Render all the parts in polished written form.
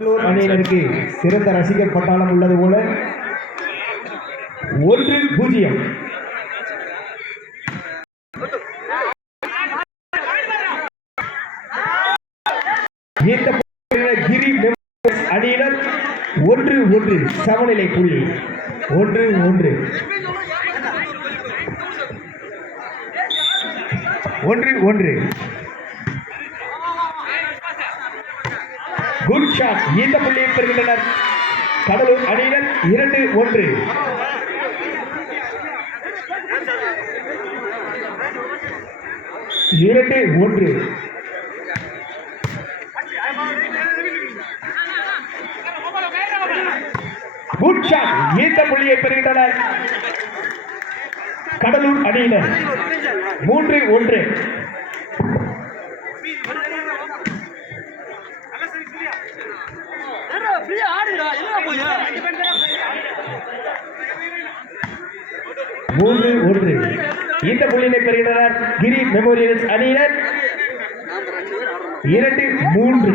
அணியினருக்கு சிறந்த ரசிகர் பட்டாளம் உள்ளது போல 1-0. கிரி அணியினர் 1-1 சமநிலை புள்ளி 1-1. Good shot. இந்த புள்ளியை பெறுகின்றனர் கடலூர் அணியினர் 2-1. Good shot. இந்த புள்ளியை பெறுகின்றனர் கடலூர் அணியினர் 3-1. இந்த புள்ளியை பெறுகின்றனர் கிரி மெமோரியல்ஸ் அணியினர் 2-3.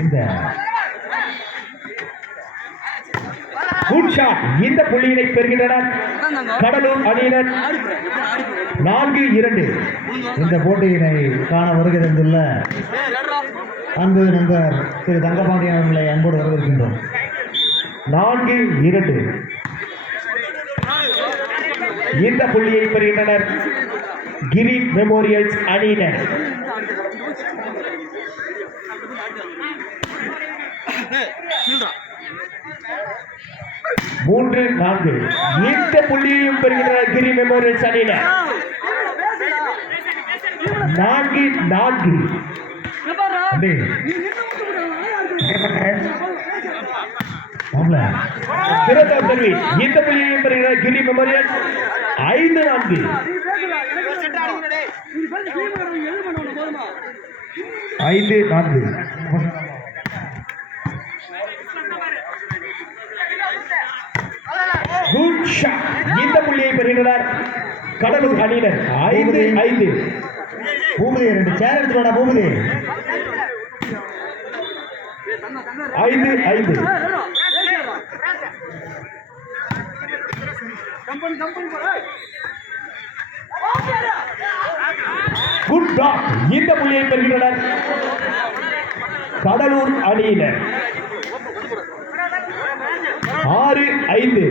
இந்த குட் ஷாட். இந்த புள்ளியினை பெறுகின்றனர் கடலூர் அணியினர் 4-2. இந்த போட்டியினை காண வருகை தந்துள்ள அன்பு நண்பர் திரு தங்கபாண்டியன் அவர்களை அன்போடு வரவேற்கின்றோம். 4-2. இந்த புள்ளியை பெறுகின்றனர் கிரி மெமோரியல்ஸ் அணியினர் 3-4. இந்த புள்ளியையும் பெறுகின்றனர் கிரி மெமோரியல்ஸ் அணியினர் 4-4. சிறந்த சர்வீஸ். இந்த புள்ளியையும் பெறுகின்றனர் கிரி மெமோரியல்ஸ் 5-4. Good shot. இந்த புள்ளியை பெறுகின்றனர் கடலூர் அணியினர் 5-5. பூமதி 2 சேர் எடுத்துடா பூமதி. 5-5. Good block. இந்த புள்ளியை பெறுகின்றனர் கடலூர் அணியினர் 6-5.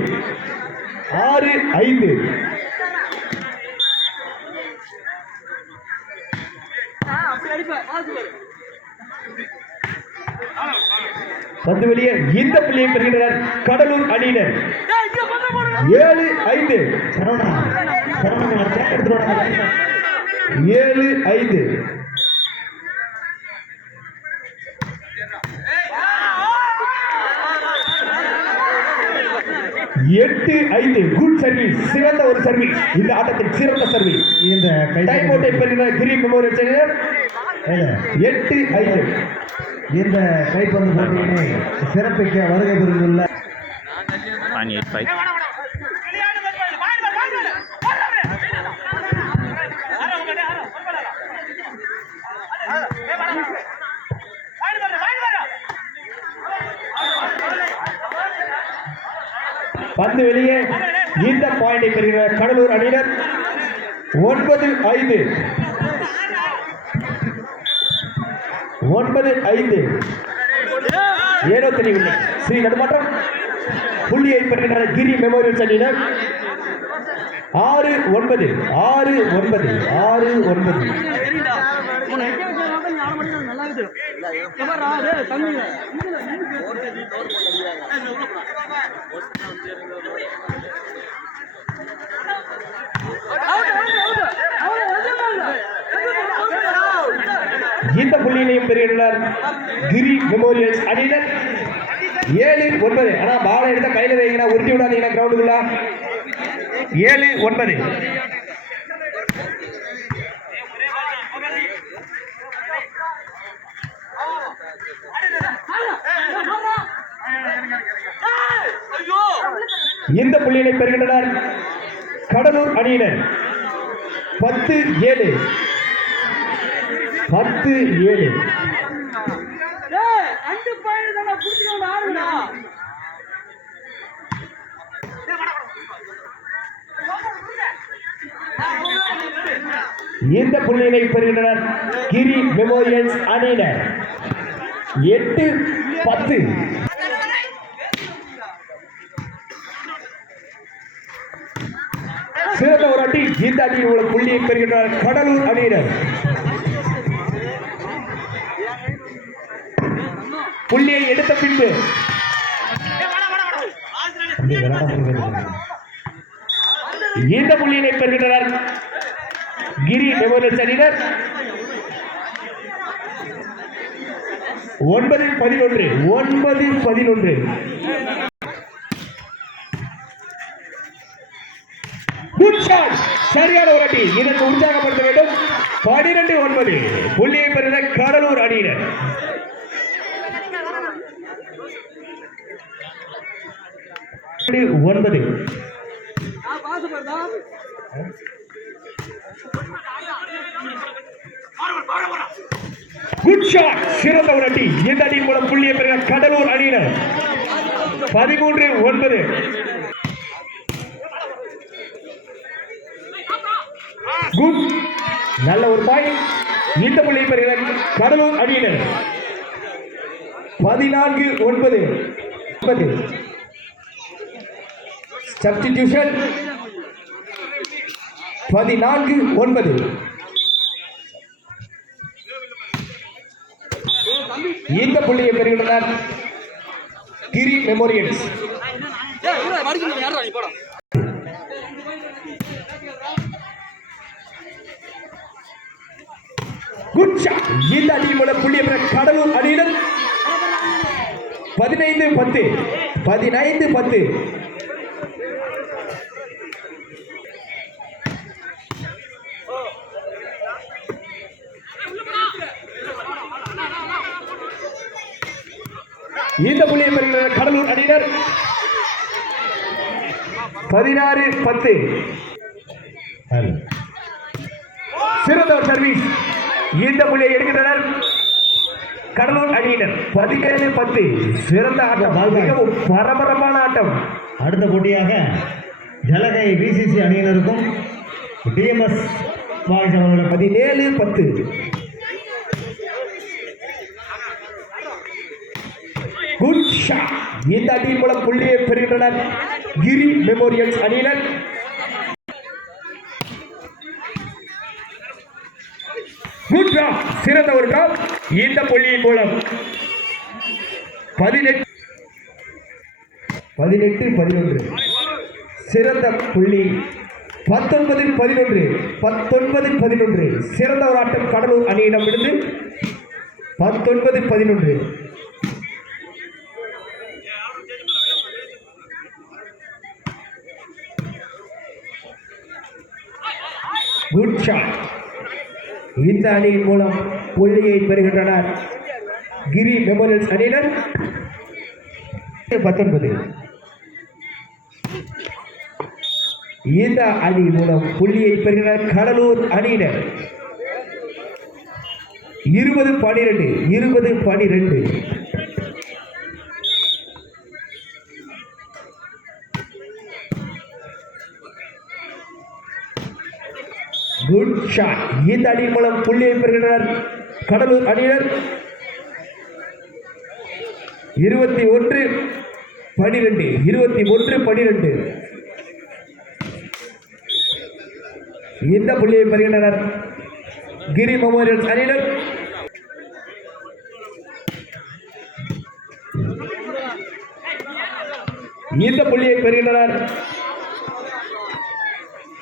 பந்து வெளியே. இந்த புள்ளியை பெறுகின்றனர் கடலூர் அணியினர் 7-5. 7-5. Good service. சிறந்த ஒரு சர்வீஸ். இந்த ஆட்டத்தில் சிறந்த சர்வீஸ். இந்த டைம் அவுட்டை பெறுகிற கிரி மெமோரியல்ஸ் அணியினர் 8-5. இந்த கைப்பந்து போட்டியினை சிறப்பிக்க வருகை புரிந்துள்ள பந்து வெளியே. இந்த பாயிண்டை பெறுகிற கடலூர் அணியினர் 9-5. ஏனோ தெரியவில்லை. ஸ்ரீ நடுமாற்றம். புள்ளியை பெறுகின்ற கிரி மெமோரியல்ஸ் அணியினர் 6-9. இந்த புள்ளியினையும் பெறுகின்றனர் கிரி மெமோரியல்ஸ் அணியினர் 7-9. ஆனா பாலை எடுத்த கையில வைங்க, உருட்டி விடாதீங்கன்னா கிரவுண்டுக்குள்ள. 7-9. இந்த புள்ளியினை பெறுகின்றனர் கடலூர் அணியினர் 10-7. 10-7. இந்த புள்ளியினை பெறுகின்றனர் கிரி மெமோரியல்ஸ் அணியினர். 8-10. சிறந்த ஒரு அடி. இந்த அணியில் உள்ள புள்ளியை பெறுகின்றனர் கடலூர் அணியினர். புள்ளியை எடுத்த பின்பு இந்த புள்ளியினை பெறுகின்றனர் கிரி மெமோரியல்ஸ் அணியினர். 9-11. 9-11. Good shot. சரியான ஒரு அடி. இதற்கு உற்சாகப்படுத்த வேண்டும். 12-9. புள்ளியை பெறுகிற கடலூர் அணியினர். ஒன்பது. Good shot. சிறந்த ஒரு அடி. இந்த அடி மூலம் புள்ளியை பெறுகிற கடலூர் அணியினர். 13-9. குட். நல்ல ஒரு பாயிண்ட். இந்த புள்ளியை பெறுகிற கடலூர் அணியினர். 14-9. சப்ஸ்டிடியூஷன். 14-9. இந்த புள்ளியை பெறுகின்றனர் கிரி மெமோரியல்ஸ். Good shot. இந்த அணியின் மூலம் புள்ளியை பெற கடலூர் அணியினர். 15-10. 15-10. இந்த புள்ளியை பெறுகின்றனர் கடலூர் அணியினர். 16-10. சிறந்த ஒரு சர்வீஸ். இந்த புள்ளியை எடுக்கின்றனர் கடலூர் அணியினர். 17-10. சிறந்த ஆட்டம். மிகவும் பரபரப்பான ஆட்டம். அடுத்த போட்டியாக ஜலகை விசிசி அணியினருக்கும் டிஎம்எஸ் பாய்ஸ் அவர்கள் 17-10. Good shot. இந்த அணியின் மூலம் புள்ளியை பெறுகின்றனர் கிரி மெமோரியல்ஸ் அணியினர். Good drop. சிறந்த ஒரு டிராப். இந்த புள்ளியின் மூலம் 18-11. சிறந்த புள்ளி. 19-11. 19-11. சிறந்த ஒரு ஆட்டம் கடலூர் அணியிடம் இருந்து. 19-11. Good shot. இந்த அணியின் மூலம் புள்ளியை பெறுகின்றனர் கிரி மெமோரியல்ஸ் அணியினர். 19. இந்த அணி மூலம் புள்ளியை பெறுகின்றனர் கடலூர் அணியினர். 20-12. 20-12. Good shot. இந்த அணியின் மூலம் புள்ளியை பெறுகின்றனர் கடலூர் அணியினர். 21-12. 21-12. இந்த புள்ளியை பெறுகின்றனர் கிரி மெமோரியல்ஸ் அணியினர். இந்த புள்ளியை பெறுகின்றனர்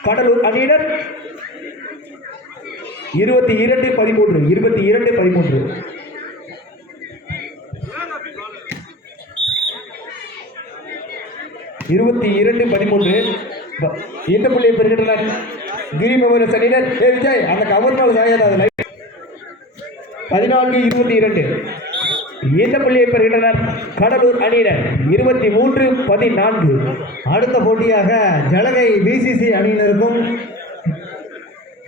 கடலூர் அணியினர். 22-13. 22-13. இந்த புள்ளியை பெறுகின்றனர் கிரி மெமோரியல்ஸ் அணியினர். விஜய் அந்த கவர் நாள் சாயாது. 14-22. இந்த புள்ளியை பெறுகின்றனர் கடலூர் அணியினர். 23-14. அடுத்த போட்டியாக ஜலகை விசிசி அணியினருக்கும்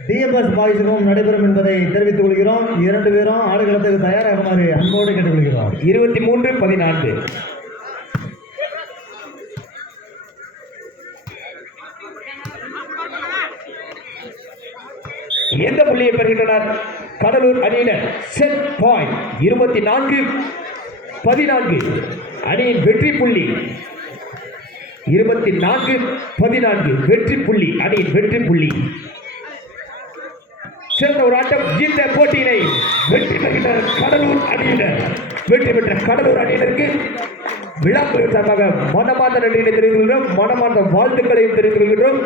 டிஎம்எஸ் பாய்ஸுக்கும் நடைபெறும் என்பதை தெரிவித்துக் கொள்கிறோம். 2 பேரும் ஆடுகளத்துக்கு தயாராகுமாறு அன்போடு கேட்டுக்கொள்கிறோம். 23-14. எந்த புள்ளியை பெறுகின்றனர் கடலூர் அணியினர்? செட் பாயிண்ட் 24-14 அணியின் வெற்றி புள்ளி. 24-14 வெற்றி புள்ளி, அணியின் வெற்றி புள்ளி. சிறந்த ஒரு ஆட்டம். இந்த போட்டியினை வெற்றி பெற்ற கடலூர் அணியினர், வெற்றி பெற்ற கடலூர் அணியினருக்கு விழாக்குழு சார்பாக மனமார்ந்த நன்றியை தெரிவித்துக் கொள்கிறோம், மனமார்ந்த வாழ்த்துக்களையும் தெரிவித்துக் கொள்கிறோம்.